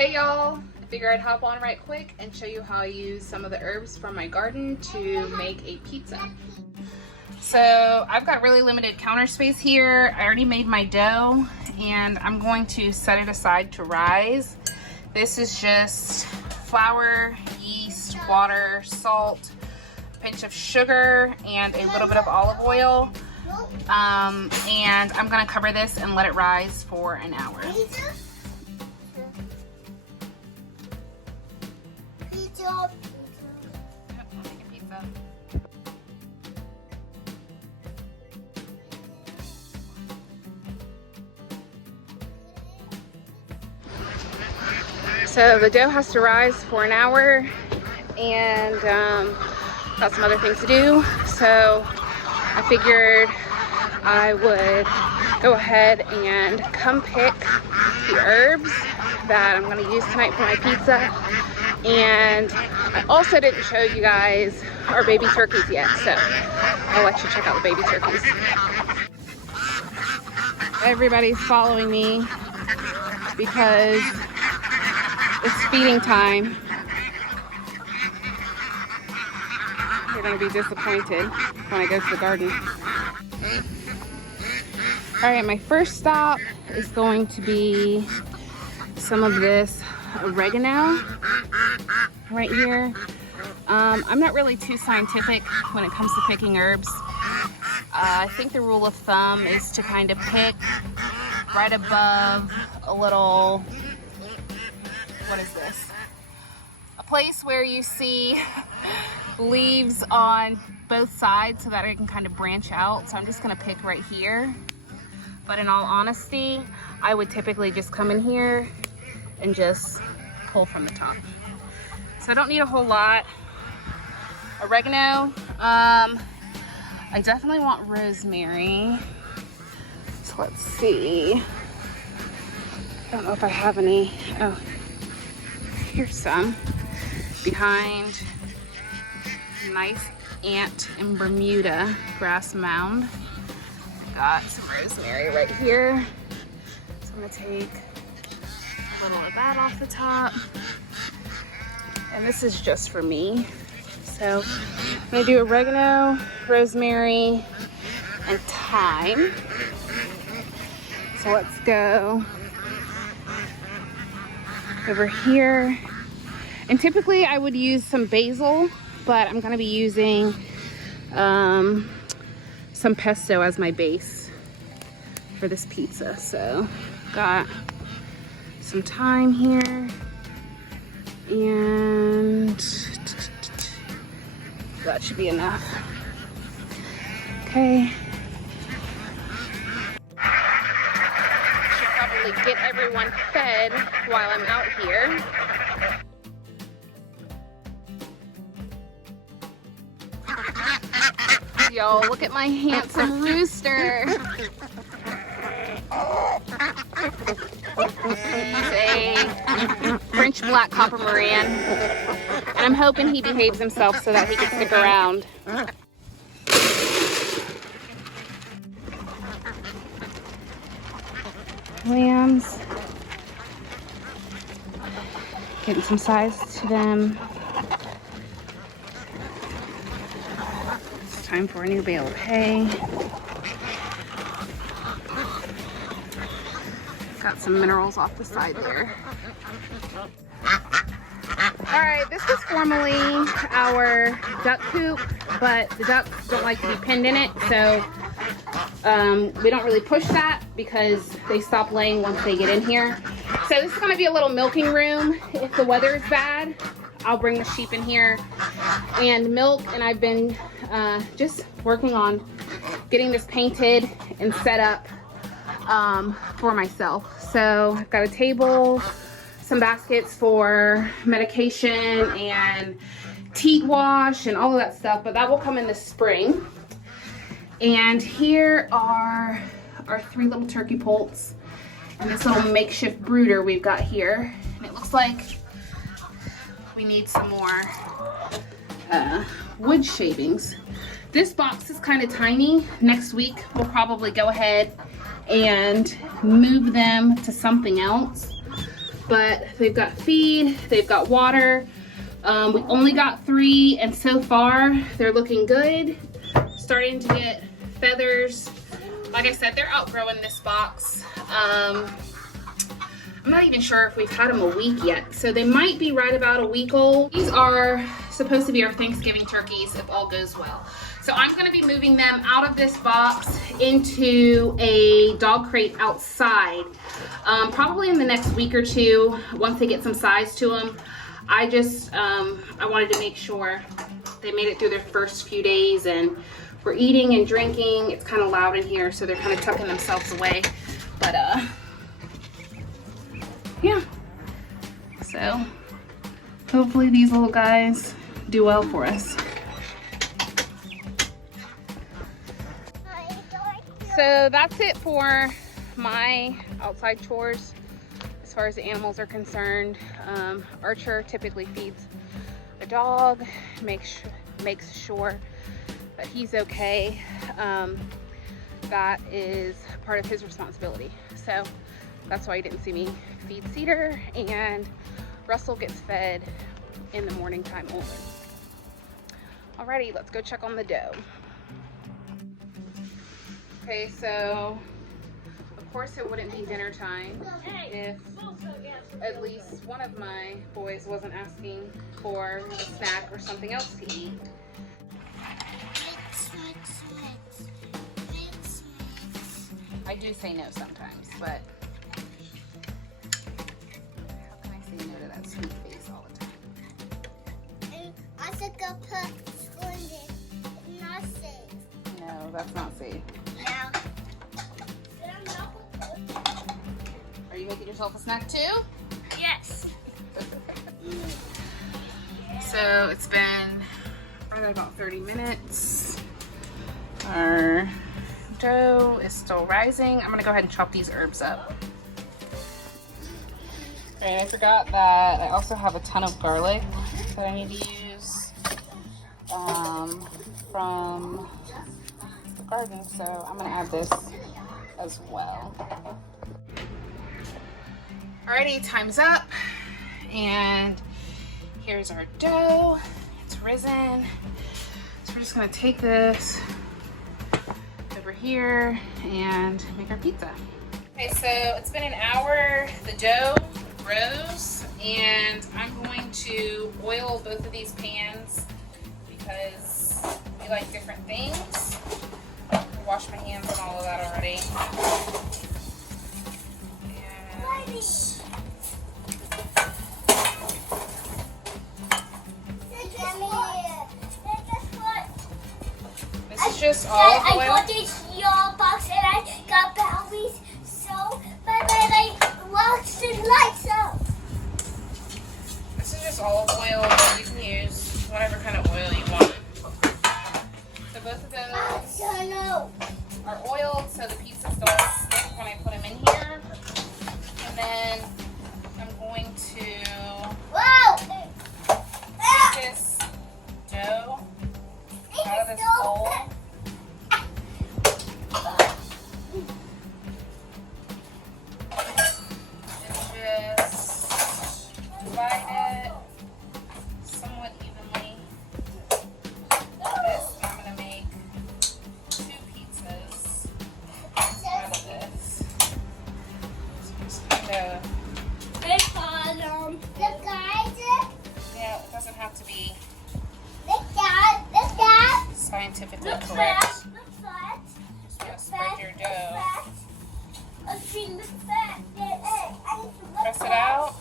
Hey y'all, I figured I'd hop on right quick and show you how I use some of the herbs from my garden to make a pizza. So I've got really limited counter space here. I already made my dough and I'm going to set it aside to rise. This is just flour, yeast, water, salt, a pinch of sugar, and a little bit of olive oil. And I'm gonna cover this and let it rise for an hour. So the dough has to rise for an hour, and got some other things to do. So I figured I would go ahead and come pick the herbs that I'm going to use tonight for my pizza. And I also didn't show you guys our baby turkeys yet, so I'll let you check out the baby turkeys. Everybody's following me because it's feeding time. They're going to be disappointed when I go to the garden. All right, my first stop is going to be some of this oregano right here. I'm not really too scientific when it comes to picking herbs. I think the rule of thumb is to kind of pick right above a little, what is this? A place where you see leaves on both sides so that I can kind of branch out. So I'm just gonna pick right here. But in all honesty, I would typically just come in here and just pull from the top. So I don't need a whole lot. Oregano, I definitely want rosemary. So let's see. I don't know if I have any. Oh, here's some. Behind nice ant in Bermuda grass mound. Got some rosemary right here. So I'm gonna take a little of that off the top. And this is just for me. So I'm gonna do oregano, rosemary, and thyme. So let's go over here. And typically I would use some basil, but I'm gonna be using some pesto as my base for this pizza. So got some thyme here, and that should be enough. Okay. Should probably get everyone fed while I'm out here. Yo, look at my handsome rooster. He's a French black copper Moran, and I'm hoping he behaves himself so that he can stick around. Lambs. Getting some size to them. Time for a new bale of hay. Got some minerals off the side there. Alright, this was formerly our duck coop, but the ducks don't like to be pinned in it, so we don't really push that because they stop laying once they get in here. So this is going to be a little milking room. If the weather is bad, I'll bring the sheep in here and milk, and I've been just working on getting this painted and set up for myself. So I've got a table, some baskets for medication and teat wash and all of that stuff, but that will come in the spring. And here are our 3 little turkey poults and this little makeshift brooder we've got here. And it looks like we need some more wood shavings. This box is kind of tiny. Next week we'll probably go ahead and move them to something else. but they've got feed, they've got water. We only got 3, and so far they're looking good. Starting to get feathers. Like I said, they're outgrowing this box. I'm not even sure if we've had them a week yet, so they might be right about a week old. These are supposed to be our Thanksgiving turkeys if all goes well. So I'm gonna be moving them out of this box into a dog crate outside, probably in the next week or two, once they get some size to them. I wanted to make sure they made it through their first few days, and we're eating and drinking. It's kind of loud in here, so they're kind of tucking themselves away. But yeah. So hopefully these little guys do well for us. So that's it for my outside chores as far as the animals are concerned. Archer typically feeds the dog, makes sure that he's okay. That is part of his responsibility. So that's why you didn't see me feed Cedar, and Russell gets fed in the morning time only. Alrighty, let's go check on the dough. Okay, so of course it wouldn't be dinner time if at least one of my boys wasn't asking for a snack or something else to eat. I do say no sometimes, but how can I say no to that sweet face all the time? I took a put on it. It's not safe. No, that's not safe. No. Are you making yourself a snack too? Yes. So it's been right at about 30 minutes. Our dough is still rising. I'm gonna go ahead and chop these herbs up. Alright, I forgot that I also have a ton of garlic that I need to use from the garden, so I'm gonna add this as well. Alrighty, time's up, and here's our dough. It's risen. So we're just gonna take this over here and make our pizza. Okay, so it's been an hour. The dough rose, and I'm going to oil both of these pans because we like different things. I washed my hands and all of that already. This is just olive oil. I got this yellow box and I got batteries, so my watch the lights up. This is just olive oil, but you can use whatever kind of oil you want. So both of those are oiled so the pizzas don't stick when I put them in here. And then I'm going to take this dough out of this bowl. And just divide it somewhat evenly. This, I'm going to make 2 pizzas out of this. So just kind of, yeah, it doesn't have to be scientifically correct. Just gonna spread your dough. Press it out.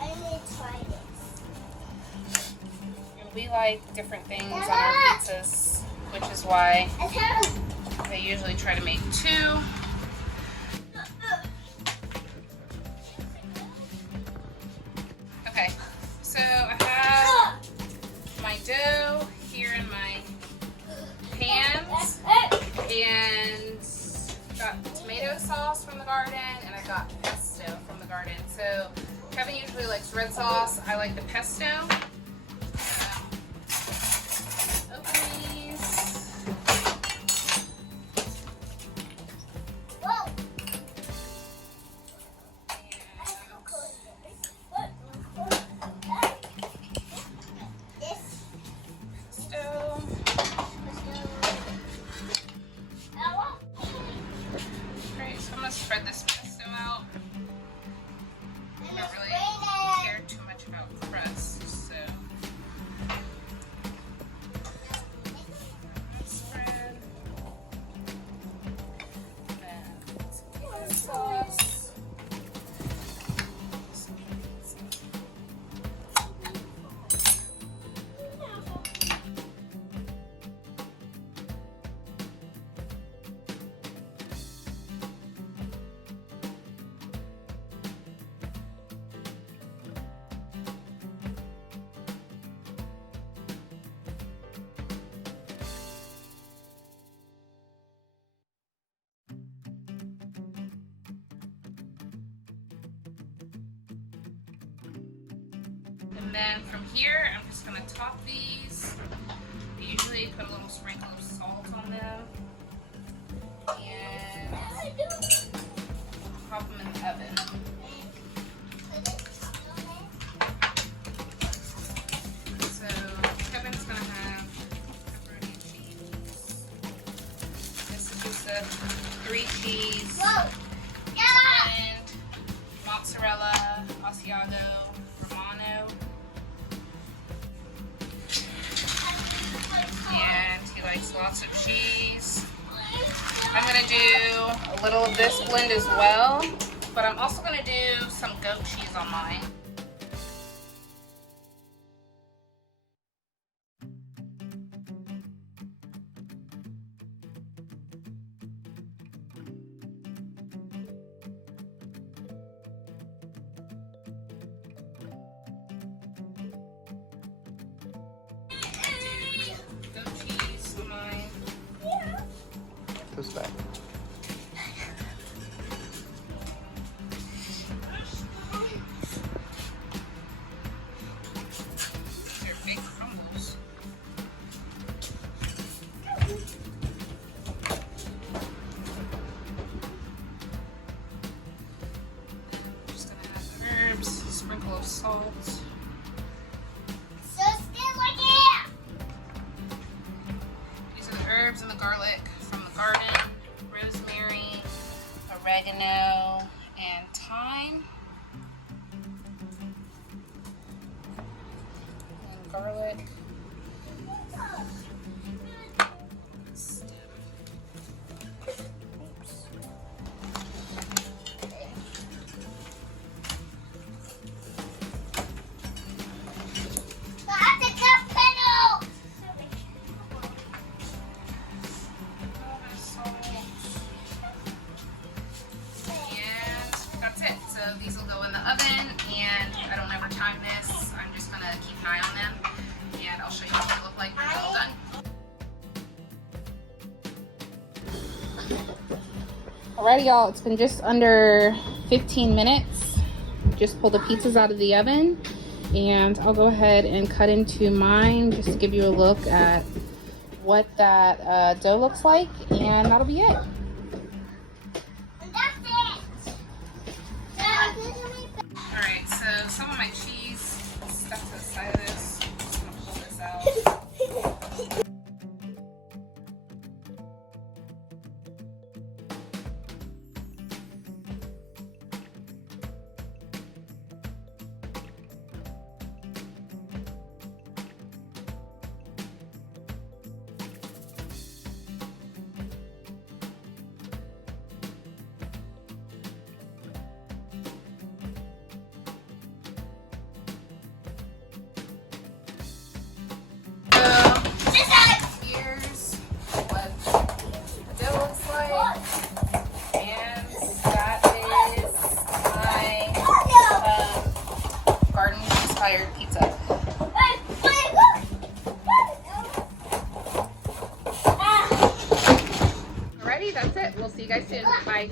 I need to try this. And we like different things on our pizzas, which is why they usually try to make 2. Okay, so I have my dough here in my pans, and got tomato sauce from the garden, and I got pesto from the garden. So Kevin usually likes red sauce. I like the pesto. Open these. And then from here, I'm just gonna top these. I usually put a little sprinkle of salt on them. And pop them in the oven. So Kevin's gonna have pepperoni and cheese. This is just a 3 cheese and mozzarella, Asiago, Romano. And he likes lots of cheese. I'm gonna do a little of this blend as well, but I'm also gonna do some goat cheese on mine. Goat cheese on mine. This back. They're big crumbles. Just gonna add herbs, a sprinkle of salt. These are the herbs and the garlic from the garden, rosemary, oregano, and thyme. And garlic. That's it. So these will go in the oven, and I don't ever time this. I'm just gonna keep an eye on them, and I'll show you what they look like when they're all done. Alrighty, y'all. It's been just under 15 minutes. Just pull the pizzas out of the oven, and I'll go ahead and cut into mine just to give you a look at what that dough looks like, and that'll be it. Alright, so some of my cheese stuck to the side of this. I'm just gonna pull this out. Here's what the dough looks like, and that is my garden-inspired pizza. Alrighty, that's it. We'll see you guys soon. Bye.